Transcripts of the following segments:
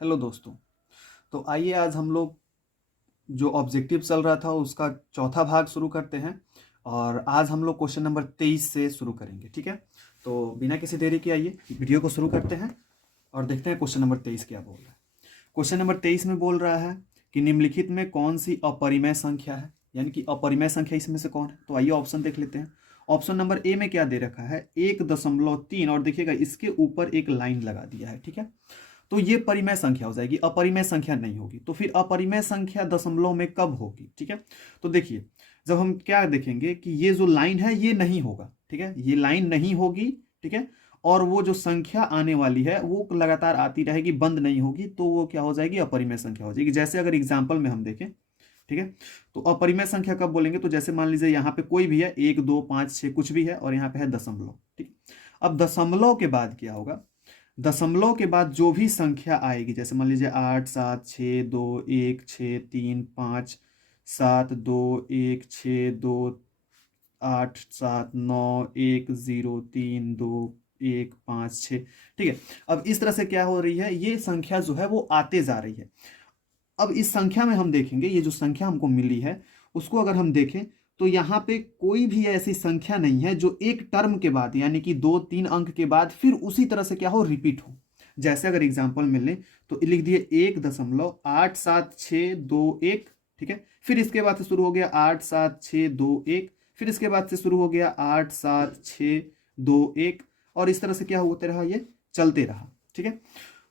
Hello दोस्तों। तो आइए आज हम लोग जो ऑब्जेक्टिव चल रहा था उसका चौथा भाग शुरू करते हैं। और आज हम लोग क्वेश्चन नंबर 23 से शुरू करेंगे, ठीक है। तो बिना किसी देरी के आइए वीडियो को शुरू करते हैं और देखते हैं क्वेश्चन नंबर 23 क्या बोल रहा है। क्वेश्चन नंबर 23 में बोल रहा है कि निम्नलिखित में कौन सी अपरिमेय संख्या है, यानी कि अपरिमेय संख्या इसमें से कौन है। तो आइए ऑप्शन देख लेते हैं। ऑप्शन नंबर ए में क्या दे रखा है, 1.3, और देखिएगा इसके ऊपर एक लाइन लगा दिया है, ठीक है। तो ये परिमेय संख्या हो जाएगी, अपरिमेय संख्या नहीं होगी। तो फिर अपरिमेय संख्या दशमलव में कब होगी, ठीक है। तो देखिए, जब हम क्या देखेंगे कि ये जो लाइन है ये नहीं होगा, ठीक है, ये लाइन नहीं होगी, ठीक है। और वो जो संख्या आने वाली है वो लगातार आती रहेगी, बंद नहीं होगी, तो वो क्या हो जाएगी, अपरिमेय संख्या हो जाएगी। जैसे अगर एग्जाम्पल में हम देखें, ठीक है, तो अपरिमेय संख्या कब बोलेंगे, तो जैसे मान लीजिए यहाँ पे कोई भी है, 1 2 5 6 कुछ भी है, और यहाँ पे है दशमलव, ठीक। अब दशमलव के बाद क्या होगा, दशमलव के बाद जो भी संख्या आएगी, जैसे मान लीजिए 8 7 6 2 1 6 3 5 7 9 1 0 3 2 1 5 6, ठीक है। अब इस तरह से क्या हो रही है, ये संख्या जो है वो आते जा रही है। अब इस संख्या में हम देखेंगे, ये जो संख्या हमको मिली है उसको अगर हम देखें तो यहाँ पे कोई भी ऐसी संख्या नहीं है जो एक टर्म के बाद, यानी कि 2 3 अंक के बाद फिर उसी तरह से क्या हो, रिपीट हो। जैसे अगर एग्जाम्पल मिल लें तो लिख दिए 1.87621, ठीक है। फिर इसके बाद से शुरू हो गया 87621, फिर इसके बाद से शुरू हो गया 87621, और इस तरह से क्या होते रहा, ये चलते रहा, ठीक है।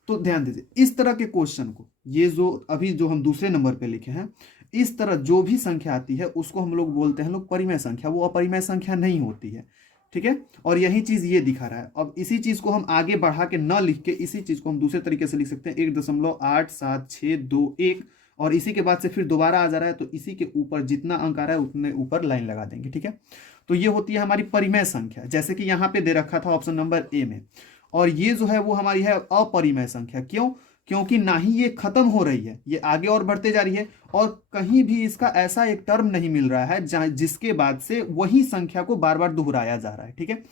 तो ध्यान दीजिए, इस तरह के क्वेश्चन को, ये जो अभी जो हम दूसरे नंबर पे लिखे हैं, इस तरह जो भी संख्या आती है उसको हम लोग बोलते हैं लोग परिमेय संख्या, वो अपरिमेय संख्या नहीं होती है, ठीक है। और यही चीज ये दिखा रहा है। अब इसी चीज को हम आगे बढ़ा के न लिख के इसी चीज को हम दूसरे तरीके से लिख सकते हैं, 1.87621, और इसी के बाद से फिर दोबारा आ जा रहा है, तो इसी के ऊपर जितना अंक आ रहा है उतने ऊपर लाइन लगा देंगे, ठीक है। तो ये होती है हमारी परिमेय संख्या, जैसे कि यहाँ पे दे रखा था ऑप्शन नंबर ए में। और ये जो है वो हमारी है अपरिमेय संख्या। क्यों? क्योंकि ना ही ये खत्म हो रही है, ये आगे और बढ़ते जा रही है, और कहीं भी इसका ऐसा एक टर्म नहीं मिल रहा है जहां जिसके बाद से वही संख्या को बार बार दोहराया जा रहा है, ठीक है।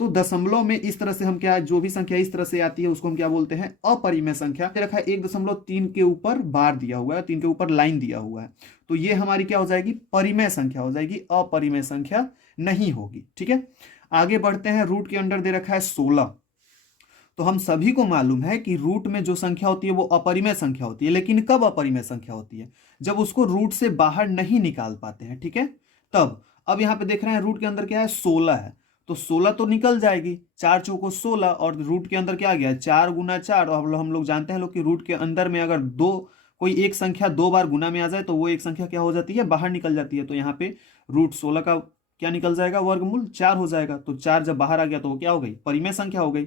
तो दशमलव में इस तरह से हम क्या, जो भी संख्या इस तरह से आती है उसको हम क्या बोलते हैं, अपरिमेय संख्या। रखा है 1.3 के ऊपर बार दिया हुआ है, 3 के ऊपर लाइन दिया हुआ है, तो ये हमारी क्या हो जाएगी, परिमेय संख्या हो जाएगी, अपरिमेय संख्या नहीं होगी, ठीक है। आगे बढ़ते हैं, रूट के अंडर दे रखा है 16। तो हम सभी को मालूम है कि रूट में जो संख्या होती है वो अपरिमेय संख्या होती है, लेकिन कब अपरिमेय संख्या होती है, जब उसको रूट से बाहर नहीं निकाल पाते हैं, ठीक है, तब। अब यहां पे देख रहे हैं रूट के अंदर क्या है, 16 है, तो 16 तो निकल जाएगी, 4 चौको 16, और रूट के अंदर क्या आ गया, 4 × 4। और हम लोग जानते हैं लोग कि रूट के अंदर में अगर दो, कोई एक संख्या दो बार गुना में आ जाए तो वो एक संख्या क्या हो जाती है, बाहर निकल जाती है। तो यहाँ पे रूट 16 का क्या निकल जाएगा, वर्गमूल 4 हो जाएगा। तो 4 जब बाहर आ गया तो वो क्या हो गई, परिमेय संख्या हो गई।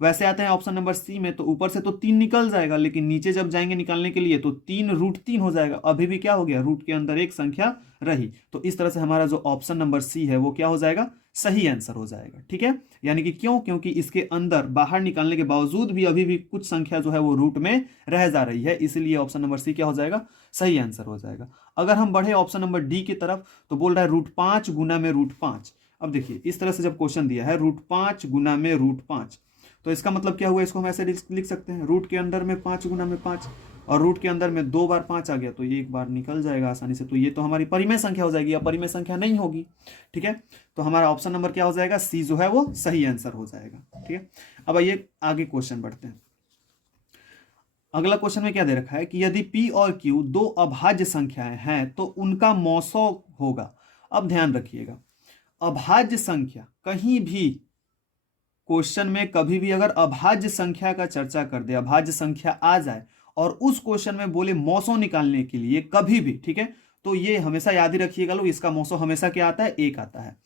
वैसे आते हैं ऑप्शन नंबर सी में, तो ऊपर से तो 3 निकल जाएगा, लेकिन नीचे जब जाएंगे निकालने के लिए तो 3 √3 हो जाएगा, अभी भी क्या हो गया, रूट के अंदर एक संख्या रही। तो इस तरह से हमारा जो ऑप्शन नंबर सी है वो क्या हो जाएगा, सही आंसर हो जाएगा, ठीक है। यानी कि क्यों, क्योंकि इसके अंदर बाहर निकालने के बावजूद भी अभी भी कुछ संख्या जो है वो रूट में रह जा रही है, इसलिए ऑप्शन नंबर सी क्या हो जाएगा, सही आंसर हो जाएगा। अगर हम बढ़े ऑप्शन नंबर डी की तरफ, तो बोल रहा है √5 गुना में √5। अब देखिए, इस तरह से जब क्वेश्चन दिया है √5 गुना में √5, तो इसका मतलब क्या हुआ, इसको हम ऐसे लिख सकते हैं, रूट के अंदर में 5 गुना में 5, और रूट के अंदर में 2 बार 5 आ गया तो ये एक बार निकल जाएगा आसानी से। तो ये तो हमारी परिमेय संख्या हो जाएगी, अपरिमेय संख्या नहीं होगी, ठीक है। तो हमारा ऑप्शन नंबर क्या हो जाएगा, सी जो है वो सही आंसर हो जाएगा, ठीक है। अब आइए आगे क्वेश्चन बढ़ते हैं। अगला क्वेश्चन में क्या दे रखा है कि यदि P और Q दो अभाज्य संख्याएं हैं तो उनका मौसौ होगा। अब ध्यान रखिएगा, अभाज्य संख्या, कहीं भी क्वेश्चन में कभी भी अगर अभाज्य संख्या का चर्चा कर दे, अभाज्य संख्या आ जाए और उस क्वेश्चन में बोले मौसौ निकालने के लिए कभी भी, ठीक है, तो ये हमेशा याद ही रखिएगा लोग, इसका मौसौ हमेशा क्या आता है, 1 आता है।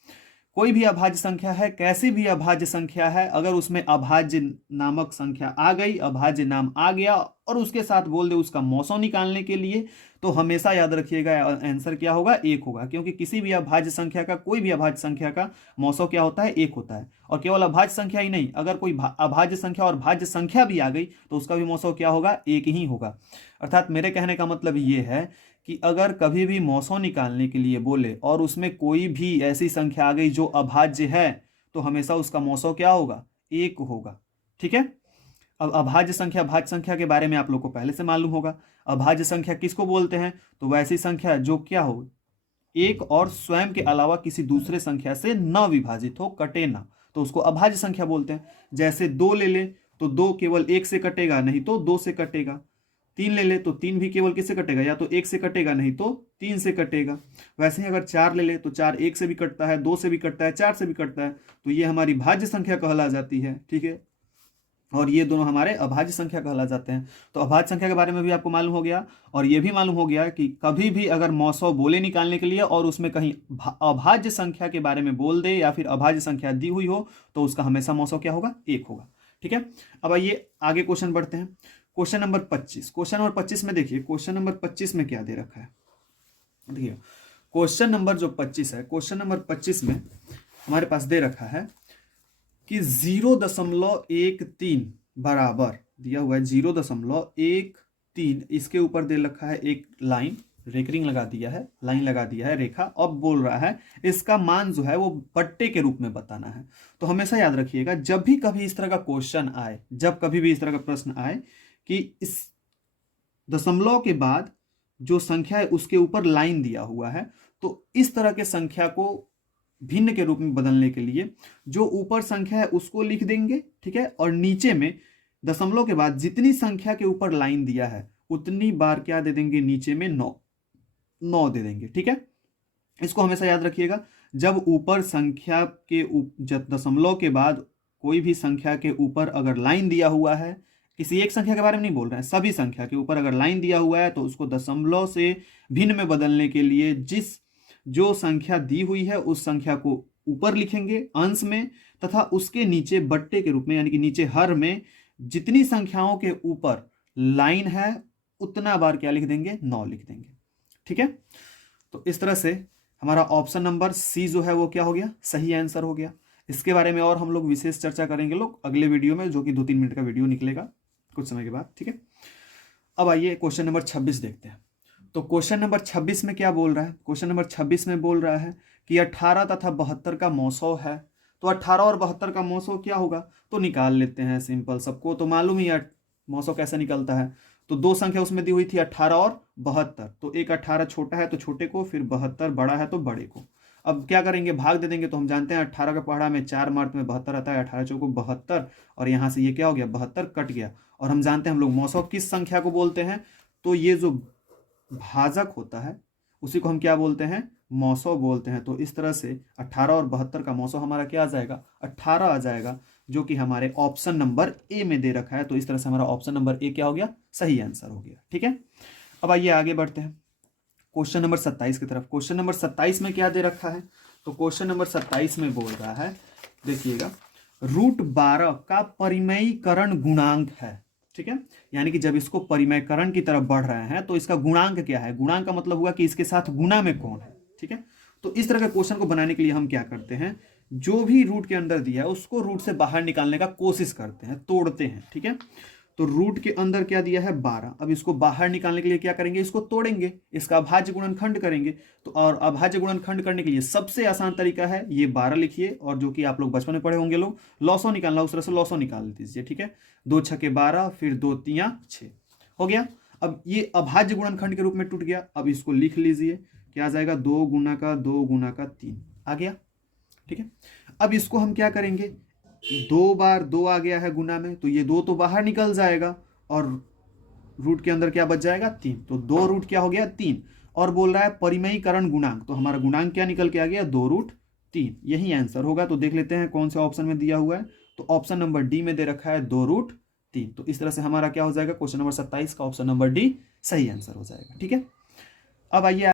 कोई भी अभाज्य संख्या है, कैसी भी अभाज्य संख्या है, अगर उसमें अभाज्य नामक संख्या आ गई, अभाज्य नाम आ गया और उसके साथ बोल दे उसका मौसौ निकालने के लिए, तो हमेशा याद रखिएगा आंसर क्या होगा, 1 होगा। क्योंकि किसी भी अभाज्य संख्या का, कोई भी अभाज्य संख्या का मौसौ क्या होता है, 1 होता है। और केवल अभाज्य संख्या ही नहीं, अगर कोई अभाज्य संख्या और भाज्य संख्या भी आ गई तो उसका भी मौसौ क्या होगा, 1 ही होगा। अर्थात मेरे कहने का मतलब ये है कि अगर कभी भी मौसौ निकालने के लिए बोले और उसमें कोई भी ऐसी संख्या आ गई जो अभाज्य है, तो हमेशा उसका मौसौ क्या होगा, 1 होगा, ठीक है। अब अभाज्य संख्या भाज्य संख्या के बारे में आप लोग को पहले से मालूम होगा। अभाज्य संख्या किसको बोलते हैं? तो वैसी संख्या जो क्या हो, एक और स्वयं के अलावा किसी दूसरे संख्या से न विभाजित हो, कटे ना, तो उसको अभाज्य संख्या बोलते हैं। जैसे 2 ले ले तो 2 केवल 1 से कटेगा, नहीं तो 2 से कटेगा। 3 ले ले तो 3 भी केवल किससे कटेगा? या तो 1 से कटेगा, नहीं तो 3 से कटेगा। वैसे ही अगर 4 ले ले तो 4 1 से भी कटता है, 2 से भी कटता है, 4 से भी कटता है, तो ये हमारी भाज्य संख्या कहला जाती है। ठीक है, और ये दोनों हमारे अभाज्य संख्या कहला जाते हैं। तो अभाज्य संख्या के बारे में भी आपको मालूम हो गया, और ये भी मालूम हो गया कि कभी भी अगर मौसौ बोले निकालने के लिए और उसमें कहीं अभाज्य संख्या के बारे में बोल दे या फिर अभाज्य संख्या दी हुई हो तो उसका हमेशा मौसौ क्या होगा? 1 होगा। ठीक है, अब आइए आगे क्वेश्चन बढ़ते हैं। Question number 25। क्वेश्चन नंबर 25 में देखिए, क्वेश्चन नंबर 25 में क्या दे रखा है? देखिए क्वेश्चन नंबर जो 25 है, क्वेश्चन नंबर 25 में हमारे पास दे रखा है कि 0.13 बराबर दिया हुआ है 0.13, इसके ऊपर दे रखा है एक लाइन, रेकरिंग लगा दिया है, लाइन लगा दिया है, रेखा। अब बोल रहा है इसका मान जो है वो बट्टे के रूप में बताना है। तो हमेशा याद रखिएगा, जब भी कभी इस तरह का क्वेश्चन आए, जब कभी भी इस तरह का प्रश्न आए कि इस दशमलव के बाद जो संख्या है उसके ऊपर लाइन दिया हुआ है, तो इस तरह के संख्या को भिन्न के रूप में बदलने के लिए जो ऊपर संख्या है उसको लिख देंगे, ठीक है, और नीचे में दशमलव के बाद जितनी संख्या के ऊपर लाइन दिया है उतनी बार क्या दे देंगे? नीचे में 9 दे देंगे। ठीक है, इसको हमेशा याद रखिएगा, जब ऊपर संख्या के दशमलव के बाद कोई भी संख्या के ऊपर अगर लाइन दिया हुआ है, किसी एक संख्या के बारे में नहीं बोल रहे हैं, सभी संख्या के ऊपर अगर लाइन दिया हुआ है तो उसको दशमलव से भिन्न में बदलने के लिए जो संख्या दी हुई है उस संख्या को ऊपर लिखेंगे अंश में, तथा उसके नीचे बट्टे के रूप में, यानी कि नीचे हर में जितनी संख्याओं के ऊपर लाइन है उतना बार क्या लिख देंगे? 9 लिख देंगे। ठीक है, तो इस तरह से हमारा ऑप्शन नंबर सी जो है वो क्या हो गया? सही आंसर हो गया। इसके बारे में और हम लोग विशेष चर्चा करेंगे लोग अगले वीडियो में, जो कि 2-3 मिनट का वीडियो निकलेगा कुछ समय के बाद। ठीक है, अब आइए क्वेश्चन नंबर 26 देखते हैं। तो क्वेश्चन नंबर 26 में क्या बोल रहा है? क्वेश्चन नंबर 26 में बोल रहा है कि 18 तथा 72 का मौसौ है। तो 18 और 72 का मौसौ क्या होगा? तो निकाल लेते हैं, सिंपल, सबको तो मालूम ही है मौसौ कैसे निकलता है। तो दो संख्या उसमें दी हुई थी 18 और 72, तो एक 18 छोटा है तो छोटे को, फिर 72 बड़ा है तो बड़े को। अब क्या करेंगे? भाग दे देंगे। तो हम जानते हैं 18 का पहाड़ा में 4 मार्क में 72 आता है, 18 चौको 72, और यहाँ से ये क्या हो गया? 72 कट गया। और हम जानते हैं हम लोग मौसौ किस संख्या को बोलते हैं? तो ये जो भाजक होता है उसी को हम क्या बोलते हैं? मौसौ बोलते हैं। तो इस तरह से 18 और 72 का मौसौ हमारा क्या आ जाएगा? 18 आ जाएगा, जो कि हमारे ऑप्शन नंबर ए में दे रखा है। तो इस तरह से हमारा ऑप्शन नंबर ए क्या हो गया? सही आंसर हो गया। ठीक है, अब आइए आगे बढ़ते हैं क्वेश्चन नंबर 27 की तरफ। क्वेश्चन नंबर 27 में क्या दे रखा है? तो क्वेश्चन नंबर 27 में बोल रहा है, देखिएगा, √12 का परिमेयीकरण गुणांक है। ठीक है, यानी कि जब इसको परिमेयकरण की तरफ बढ़ रहे हैं तो इसका गुणांक क्या है? गुणांक का मतलब हुआ कि इसके साथ गुना में कौन है। ठीक है, तो इस तरह के क्वेश्चन को बनाने के लिए हम क्या करते हैं? जो भी रूट के अंदर दिया है उसको रूट से बाहर निकालने का कोशिश करते हैं, तोड़ते हैं। ठीक है, तो रूट के अंदर क्या दिया है? 12। अब इसको बाहर निकालने के लिए क्या करेंगे? इसको तोड़ेंगे, इसका अभाज्य गुणनखंड करेंगे। तो और अभाज्य गुणनखंड करने के लिए सबसे आसान तरीका है ये 12 लिखिए, और जो कि आप लोग बचपन में पढ़े होंगे लोग, लॉसो निकालना, उस तरह से लॉसो निकाल दीजिए। ठीक है, 2 छके 12, फिर 2 तियां 6 हो गया। अब ये अभाज्य गुणनखंड के रूप में टूट गया। अब इसको लिख लीजिए, क्या आ जाएगा? 2 गुना का 2 गुना का 3 आ गया। ठीक है, अब इसको हम क्या करेंगे? 2 बार 2 आ गया है गुना में, तो ये 2 तो बाहर निकल जाएगा और रूट के अंदर क्या बच जाएगा? 3। तो 2 रूट क्या हो गया? 3। और बोल रहा है परिमेयीकरण गुणांक, तो हमारा गुणांक क्या निकल के आ गया? 2√3। यही आंसर होगा। तो देख लेते हैं कौन से ऑप्शन में दिया हुआ है। तो ऑप्शन नंबर डी में दे रखा है 2√3। तो इस तरह से हमारा क्या हो जाएगा? क्वेश्चन नंबर 27 का ऑप्शन नंबर डी सही आंसर हो जाएगा। ठीक है, अब आइए